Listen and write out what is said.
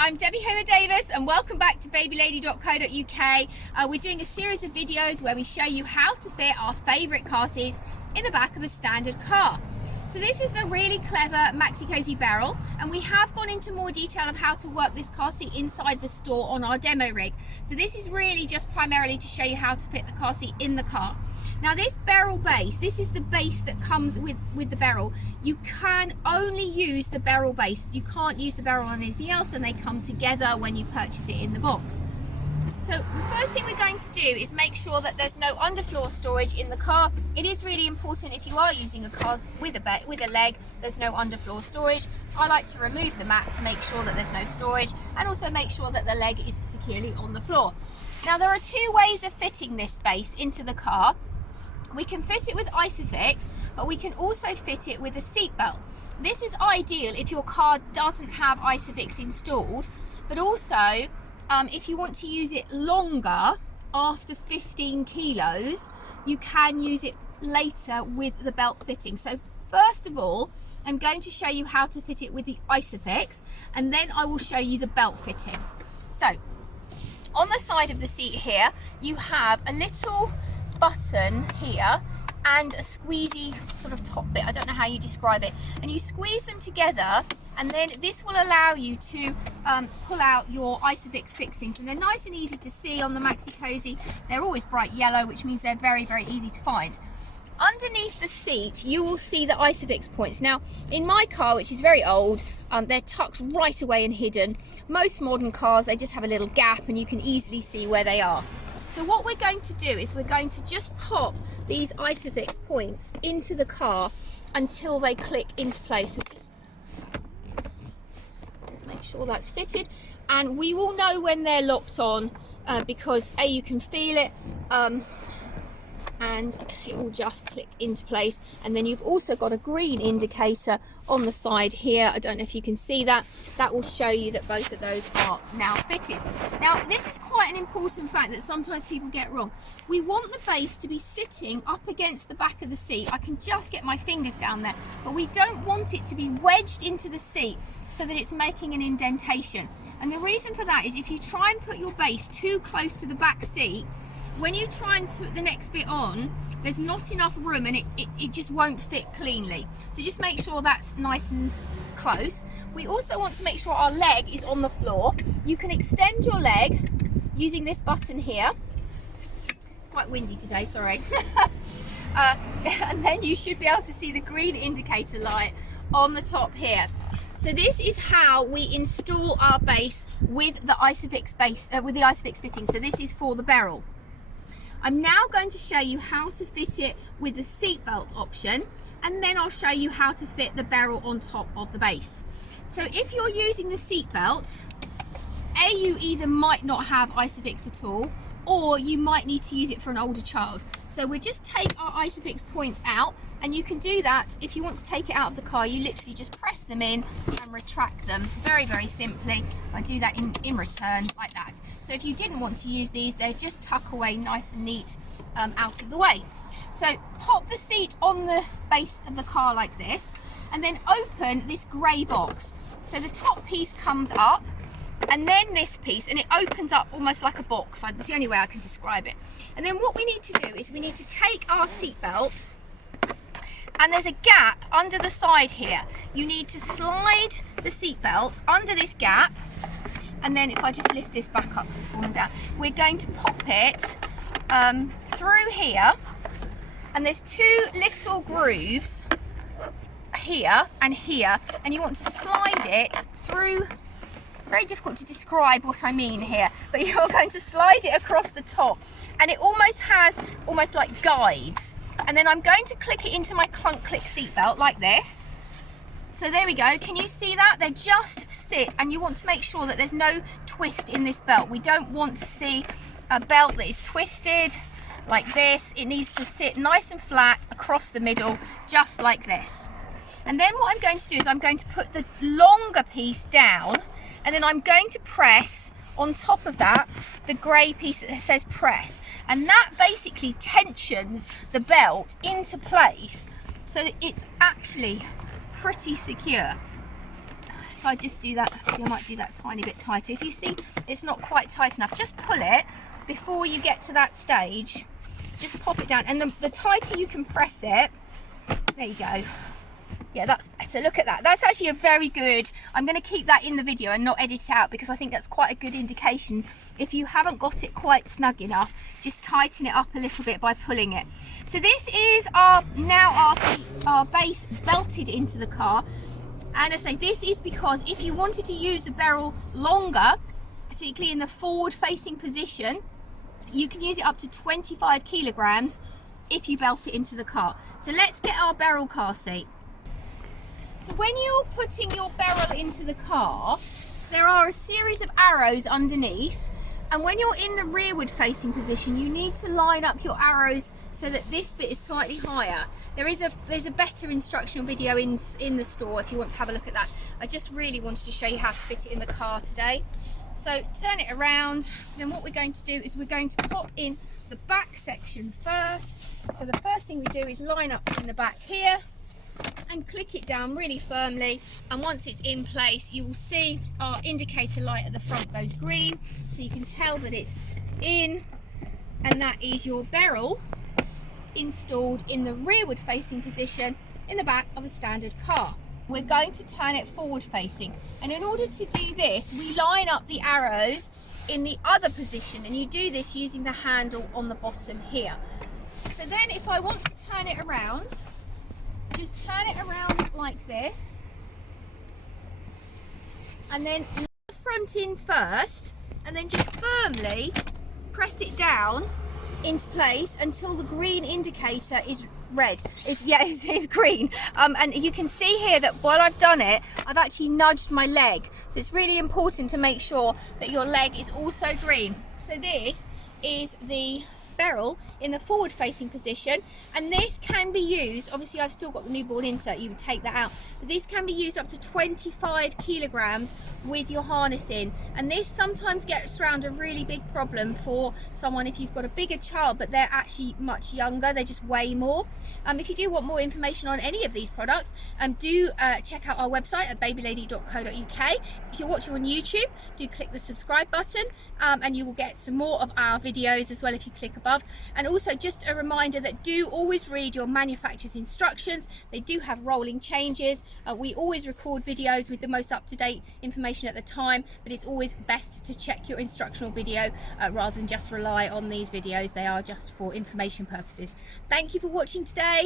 I'm Debbie Homer Davis and welcome back to babylady.co.uk. We're doing a series of videos where we show you how to fit our favourite car seats in the back of a standard car. So this is the really clever Maxi Cosi Beryl, and we have gone into more detail of how to work this car seat inside the store on our demo rig. So this is really just primarily to show you how to fit the car seat in the car. Now this Beryl base, this is the base that comes with the Beryl. You can only use the Beryl base. You can't use the Beryl on anything else, and they come together when you purchase it in the box. So the first thing we're going to do is make sure that there's no underfloor storage in the car. It is really important if you are using a car with a leg, there's no underfloor storage. I like to remove the mat to make sure that there's no storage, and also make sure that the leg is securely on the floor. Now there are two ways of fitting this base into the car. We can fit it with isofix, but we can also fit it with a seat belt. This is ideal if your car doesn't have isofix installed, but also if you want to use it longer, after 15 kilos, you can use it later with the belt fitting. So first of all, I'm going to show you how to fit it with the isofix, and then I will show you the belt fitting. So on the side of the seat here, you have a little button here and a squeezy sort of top bit, I don't know how you describe it, and you squeeze them together, and then this will allow you to pull out your isofix fixings, and they're nice and easy to see on the Maxi Cosi. They're always bright yellow, which means they're very, very easy to find. Underneath the seat you will see the isofix points. Now in my car, which is very old, they're tucked right away and hidden. Most modern cars, they just have a little gap and you can easily see where they are. So what we're going to do is we're going to just pop these isofix points into the car until they click into place. So just make sure that's fitted, and we will know when they're locked on because you can feel it, and it will just click into place. And then you've also got a green indicator on the side here. I don't know if you can see that. That will show you that both of those are now fitted. Now this is quite an important fact that sometimes people get wrong. We want the base to be sitting up against the back of the seat. I can just get my fingers down there, but we don't want it to be wedged into the seat so that it's making an indentation. And the reason for that is if you try and put your base too close to the back seat, when you try and put the next bit on, there's not enough room and it just won't fit cleanly. So just make sure that's nice and close. We also want to make sure our leg is on the floor. You can extend your leg using this button here. It's quite windy today, sorry. And then you should be able to see the green indicator light on the top here. So this is how we install our base with the isofix fitting. So this is for the Beryl. I'm now going to show you how to fit it with the seat belt option, and then I'll show you how to fit the Beryl on top of the base. So if you're using the seat belt, you either might not have isofix at all, or you might need to use it for an older child. So we'll just take our isofix points out, and you can do that if you want to take it out of the car. You literally just press them in and retract them very, very simply. I do that in return like that. So if you didn't want to use these, they just tuck away nice and neat out of the way. So pop the seat on the base of the car like this, and then open this grey box. So the top piece comes up, and then this piece, and it opens up almost like a box. That's the only way I can describe it. And then what we need to do is we need to take our seat belt, and there's a gap under the side here. You need to slide the seat belt under this gap, and then if I just lift this back up because it's falling down, we're going to pop it through here, and there's two little grooves here and here, and you want to slide it through. It's very difficult to describe what I mean here, but you're going to slide it across the top, and it almost has like guides, and then I'm going to click it into my clunk click seat belt like this. So there we go. Can you see that? They just sit, and you want to make sure that there's no twist in this belt. We don't want to see a belt that is twisted like this. It needs to sit nice and flat across the middle, just like this. And then what I'm going to do is I'm going to put the longer piece down, and then I'm going to press on top of that the grey piece that says press, and that basically tensions the belt into place so that it's actually pretty secure. If I just do that, actually I might do that a tiny bit tighter. If you see it's not quite tight enough, just pull it before you get to that stage. Just pop it down, and the tighter you can press it, there you go. Yeah, that's better. Look at that. That's actually a very good, I'm going to keep that in the video and not edit it out, because I think that's quite a good indication. If you haven't got it quite snug enough, just tighten it up a little bit by pulling it. So this is our base belted into the car. And I say this is because if you wanted to use the Beryl longer, particularly in the forward facing position, you can use it up to 25 kilograms if you belt it into the car. So let's get our Beryl car seat. So when you're putting your Beryl into the car, there are a series of arrows underneath, and when you're in the rearward facing position, you need to line up your arrows so that this bit is slightly higher. There's a better instructional video in the store if you want to have a look at that. I just really wanted to show you how to fit it in the car today. So turn it around, then what we're going to do is we're going to pop in the back section first. So the first thing we do is line up in the back here and click it down really firmly, and once it's in place you will see our indicator light at the front goes green, so you can tell that it's in, and that is your Beryl installed in the rearward facing position in the back of a standard car. We're going to turn it forward facing, and in order to do this we line up the arrows in the other position, and you do this using the handle on the bottom here. So then if I want to turn it around, just turn it around like this, and then let the front in first, and then just firmly press it down into place until the green indicator is red. It's green. And you can see here that while I've done it, I've actually nudged my leg. So it's really important to make sure that your leg is also green. So this is the Beryl in the forward facing position, and this can be used, obviously I've still got the newborn insert, you would take that out, but this can be used up to 25 kilograms with your harness in, and this sometimes gets around a really big problem for someone if you've got a bigger child but they're actually much younger, they just weigh more. If you do want more information on any of these products, do check out our website at babylady.co.uk. If you're watching on YouTube, do click the subscribe button, and you will get some more of our videos as well if you click above. And also just a reminder that do always read your manufacturer's instructions. They do have rolling changes. We always record videos with the most up-to-date information at the time, but it's always best to check your instructional video rather than just rely on these videos. They are just for information purposes. Thank you for watching today.